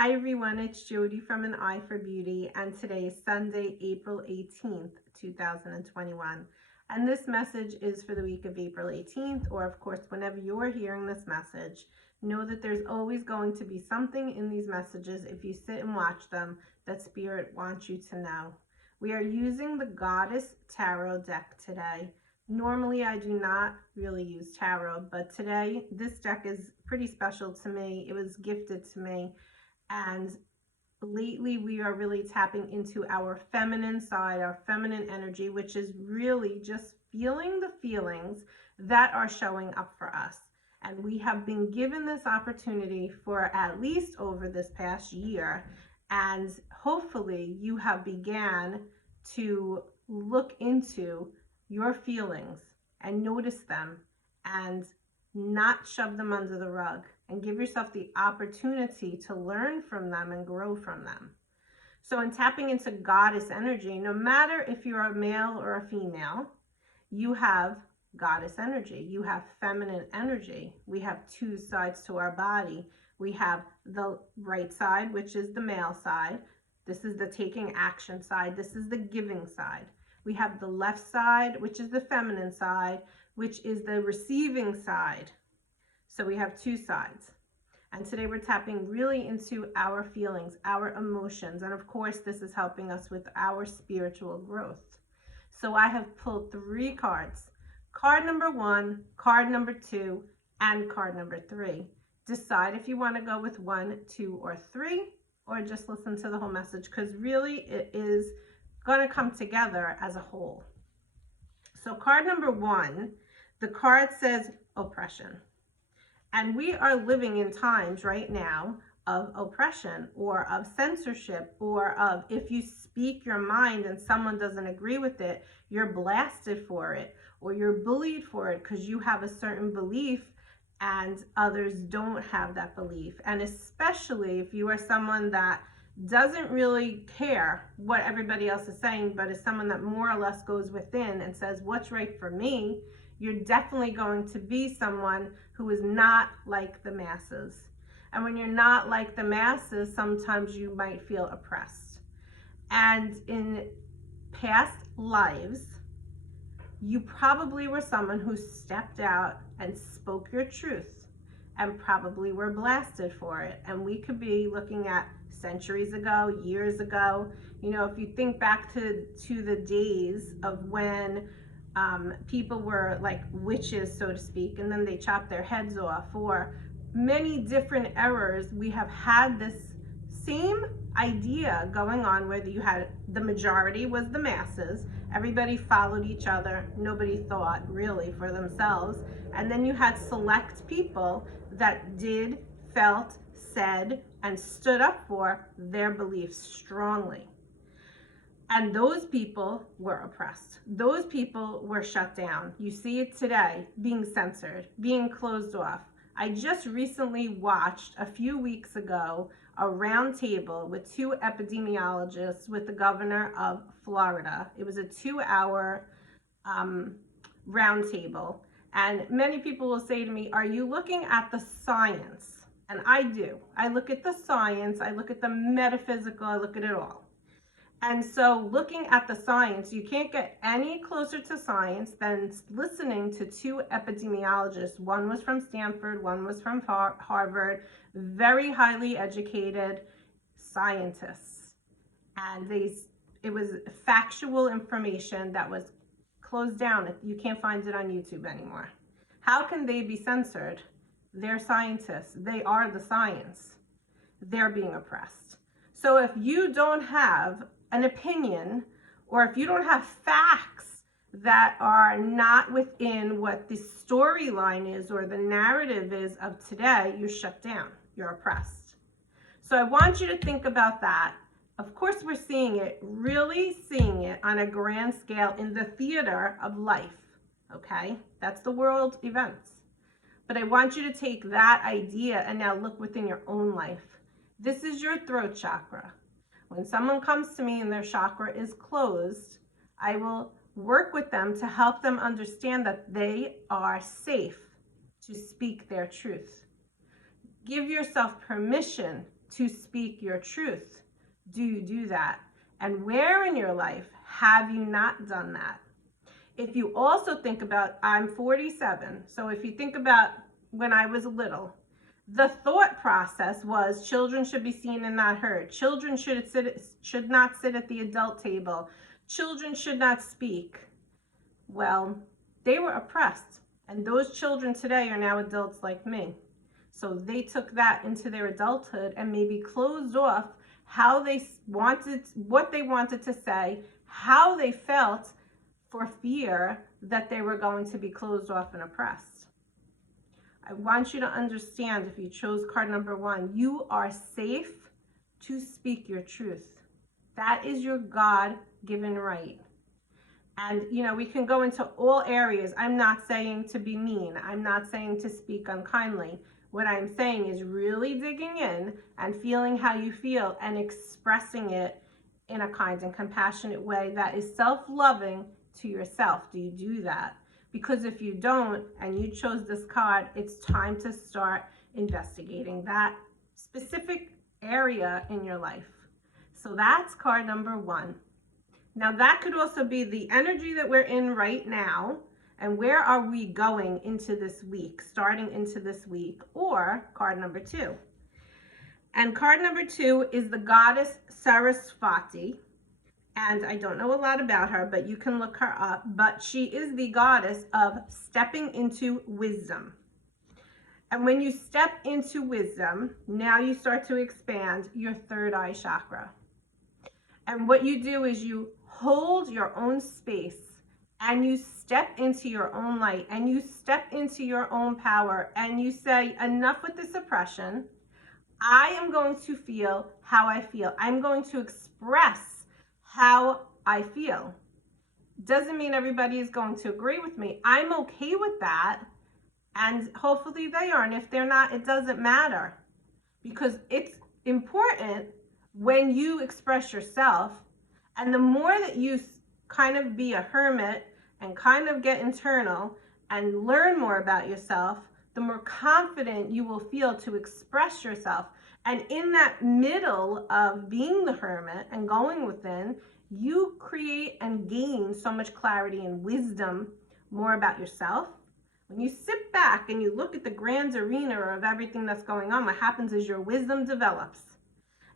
Hi everyone, it's Jody from An Eye for Beauty, and today is Sunday, April 18th, 2021. And this message is for the week of April 18th, or of course, whenever you're hearing this message, know that there's always going to be something in these messages, if you sit and watch them, that Spirit wants you to know. We are using the Goddess Tarot deck today. Normally, I do not really use tarot, but today, this deck is pretty special to me. It was gifted to me. And lately we are really tapping into our feminine side, our feminine energy, which is really just feeling the feelings that are showing up for us. And we have been given this opportunity for at least over this past year. And hopefully you have began to look into your feelings and notice them and not shove them under the rug, and give yourself the opportunity to learn from them and grow from them. So in tapping into goddess energy, no matter if you're a male or a female, you have goddess energy. You have feminine energy. We have two sides to our body. We have the right side, which is the male side. This is the taking action side. This is the giving side. We have the left side, which is the feminine side, which is the receiving side. So we have two sides. And today we're tapping really into our feelings, our emotions. And of course, this is helping us with our spiritual growth. So I have pulled 3 cards. Card number 1, card number 2, and card number 3. Decide if you want to go with 1, 2, or 3, or just listen to the whole message, because really it is going to come together as a whole. So card number 1, the card says oppression. And we are living in times right now of oppression or of censorship, or of if you speak your mind and someone doesn't agree with it, you're blasted for it, or you're bullied for it because you have a certain belief and others don't have that belief. And especially if you are someone that doesn't really care what everybody else is saying, but is someone that more or less goes within and says, what's right for me? You're definitely going to be someone who is not like the masses. And when you're not like the masses, sometimes you might feel oppressed. And in past lives, you probably were someone who stepped out and spoke your truth, and probably were blasted for it. And we could be looking at centuries ago, years ago. You know, if you think back to the days of when people were like witches, so to speak, and then they chopped their heads off, or many different errors, we have had this same idea going on where you had the majority was the masses, everybody followed each other, nobody thought really for themselves, and then you had select people that did, felt, said, and stood up for their beliefs strongly. And those people were oppressed. Those people were shut down. You see it today, being censored, being closed off. I just recently watched, a few weeks ago, a round table with 2 epidemiologists with the governor of Florida. It was a 2-hour round table. And many people will say to me, are you looking at the science? And I do. I look at the science, I look at the metaphysical, I look at it all. And so looking at the science, you can't get any closer to science than listening to 2 epidemiologists. One was from Stanford, one was from Harvard, very highly educated scientists. And it was factual information that was closed down. You can't find it on YouTube anymore. How can they be censored? They're scientists. They are the science. They're being oppressed. So if you don't have an opinion, or if you don't have facts that are not within what the storyline is or the narrative is of today, you're shut down, you're oppressed. So I want you to think about that. Of course, we're seeing it, really seeing it on a grand scale in the theater of life, okay? That's the world events. But I want you to take that idea and now look within your own life. This is your throat chakra. When someone comes to me and their chakra is closed, I will work with them to help them understand that they are safe to speak their truth. Give yourself permission to speak your truth? Do you do that? And where in your life have you not done that? If you also think about, I'm 47, so if you think about when I was little, the thought process was children should be seen and not heard. Children should not sit at the adult table. Children should not speak. Well, they were oppressed, and those children today are now adults like me. So they took that into their adulthood and maybe closed off how they wanted, what they wanted to say, how they felt, for fear that they were going to be closed off and oppressed. I want you to understand, if you chose card number 1, you are safe to speak your truth. That is your God-given right. And, you know, we can go into all areas. I'm not saying to be mean. I'm not saying to speak unkindly. What I'm saying is really digging in and feeling how you feel and expressing it in a kind and compassionate way that is self-loving to yourself. Do you do that? Because if you don't, and you chose this card, it's time to start investigating that specific area in your life. So that's card number 1. Now that could also be the energy that we're in right now, and where are we going into this week, starting into this week, or card number 2. And card number 2 is the goddess Saraswati. And I don't know a lot about her, but you can look her up. But she is the goddess of stepping into wisdom. And when you step into wisdom, now you start to expand your third eye chakra. And what you do is you hold your own space and you step into your own light and you step into your own power and you say, enough with this oppression. I am going to feel how I feel. I'm going to express how I feel. Doesn't mean everybody is going to agree with me. I'm okay with that, and hopefully they are. And if they're not, it doesn't matter, because it's important when you express yourself. And the more that you kind of be a hermit and kind of get internal and learn more about yourself, the more confident you will feel to express yourself. And in that middle of being the hermit and going within, you create and gain so much clarity and wisdom more about yourself. When you sit back and you look at the grand arena of everything that's going on, what happens is your wisdom develops.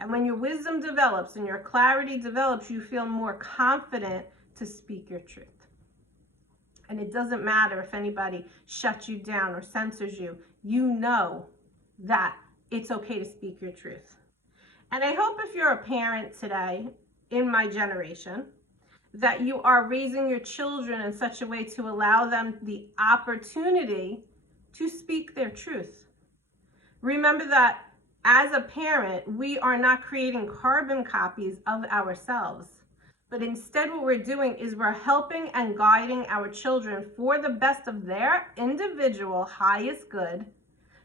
And when your wisdom develops and your clarity develops, you feel more confident to speak your truth. And it doesn't matter if anybody shuts you down or censors you. You know that it's okay to speak your truth. And I hope if you're a parent today, in my generation, that you are raising your children in such a way to allow them the opportunity to speak their truth. Remember that as a parent, we are not creating carbon copies of ourselves, but instead what we're doing is we're helping and guiding our children for the best of their individual highest good,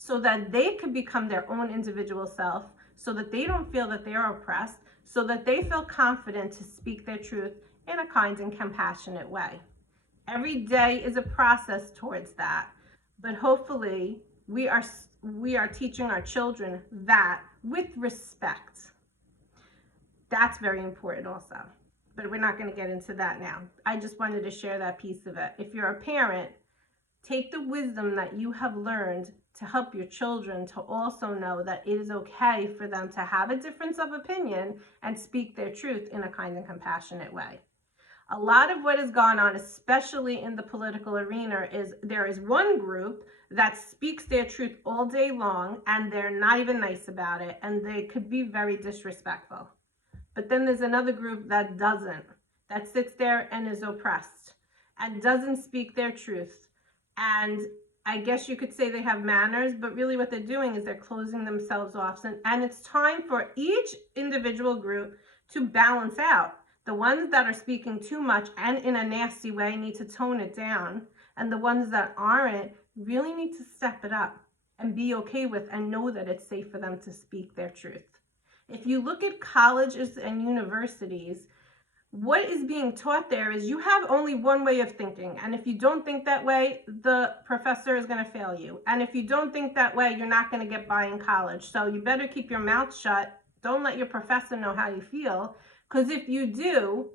so that they could become their own individual self, so that they don't feel that they are oppressed, so that they feel confident to speak their truth in a kind and compassionate way. Every day is a process towards that, but hopefully we are teaching our children that with respect. That's very important also, but we're not going to get into that now. I just wanted to share that piece of it. If you're a parent, take the wisdom that you have learned to help your children to also know that it is okay for them to have a difference of opinion and speak their truth in a kind and compassionate way. A lot of what has gone on, especially in the political arena, is there is one group that speaks their truth all day long and they're not even nice about it, and they could be very disrespectful. But then there's another group that doesn't, that sits there and is oppressed and doesn't speak their truth. And I guess you could say they have manners, but really what they're doing is they're closing themselves off. And it's time for each individual group to balance out. The ones that are speaking too much and in a nasty way need to tone it down. And the ones that aren't really need to step it up and be okay with and know that it's safe for them to speak their truth. If you look at colleges and universities, what is being taught there is you have only one way of thinking. And if you don't think that way, the professor is going to fail you. And if you don't think that way, you're not going to get by in college. So you better keep your mouth shut. Don't let your professor know how you feel. Because if you do,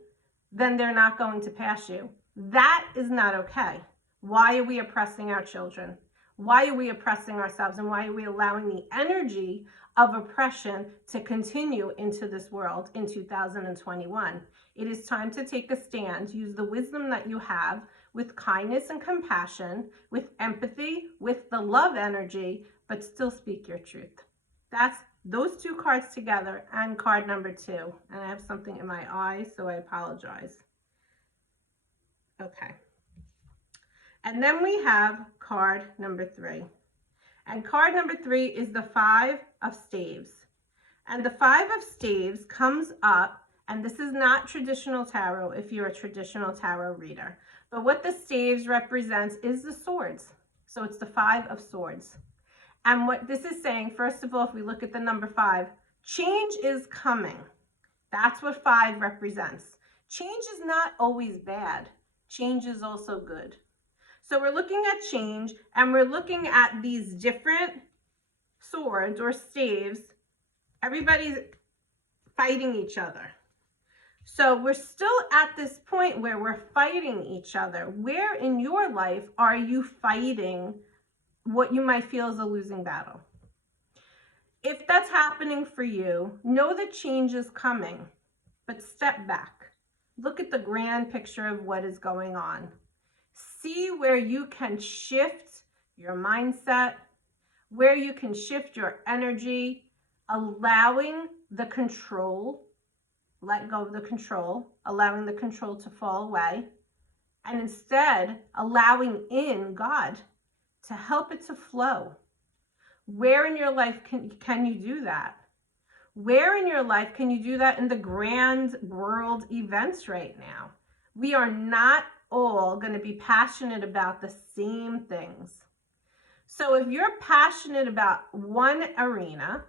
then they're not going to pass you. That is not okay. Why are we oppressing our children? Why are we oppressing ourselves? And why are we allowing the energy of oppression to continue into this world in 2021? It is time to take a stand. Use the wisdom that you have with kindness and compassion, with empathy, with the love energy, but still speak your truth. That's those two cards together and card number 2. And I have something in my eye, so I apologize. Okay. And then we have card number 3. And card number 3 is the 5 of staves. And the 5 of staves comes up, and this is not traditional tarot if you're a traditional tarot reader. But what the staves represents is the swords. So it's the 5 of swords. And what this is saying, first of all, if we look at the number 5, change is coming. That's what 5 represents. Change is not always bad. Change is also good. So we're looking at change, and we're looking at these different swords or staves. Everybody's fighting each other. So we're still at this point where we're fighting each other. Where in your life are you fighting what you might feel is a losing battle? If that's happening for you, know that change is coming, but step back. Look at the grand picture of what is going on. See where you can shift your mindset, where you can shift your energy, allowing the control, let go of the control, allowing the control to fall away, and instead allowing in God to help it to flow. Where in your life can you do that? Where in your life can you do that in the grand world events right now? We are not all going to be passionate about the same things. So if you're passionate about one arena,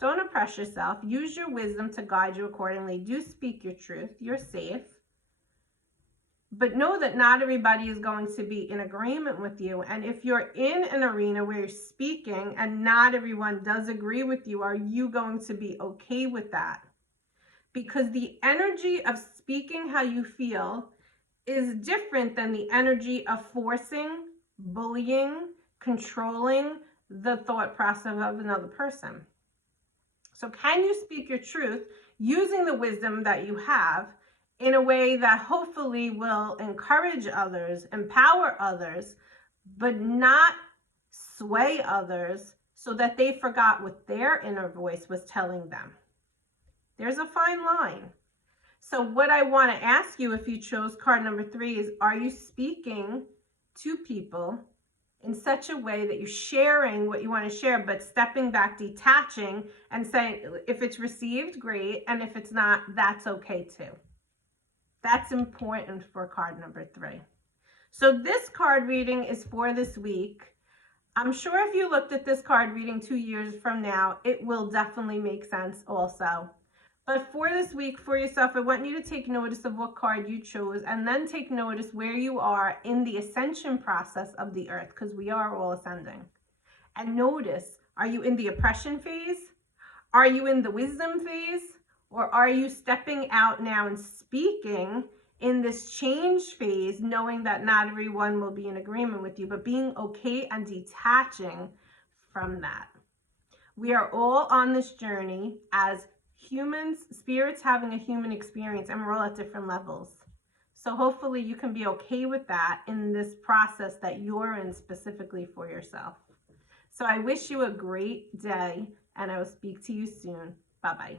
don't oppress yourself. Use your wisdom to guide you accordingly. Do speak your truth. You're safe. But know that not everybody is going to be in agreement with you. And if you're in an arena where you're speaking and not everyone does agree with you, are you going to be okay with that? Because the energy of speaking how you feel is different than the energy of forcing, bullying, controlling the thought process of another person. So can you speak your truth using the wisdom that you have in a way that hopefully will encourage others, empower others, but not sway others so that they forgot what their inner voice was telling them? There's a fine line. So what I want to ask you, if you chose card number 3, is, are you speaking to people in such a way that you're sharing what you want to share, but stepping back, detaching, and saying, if it's received, great, and if it's not, that's okay too. That's important for card number 3. So this card reading is for this week. I'm sure if you looked at this card reading 2 years from now, it will definitely make sense also. But for this week, for yourself, I want you to take notice of what card you chose, and then take notice where you are in the ascension process of the earth, because we are all ascending. And notice, are you in the oppression phase? Are you in the wisdom phase? Or are you stepping out now and speaking in this change phase, knowing that not everyone will be in agreement with you, but being okay and detaching from that? We are all on this journey as humans, spirits having a human experience, and we're all at different levels. So hopefully you can be okay with that in this process that you're in specifically for yourself. So I wish you a great day, and I will speak to you soon. Bye-bye.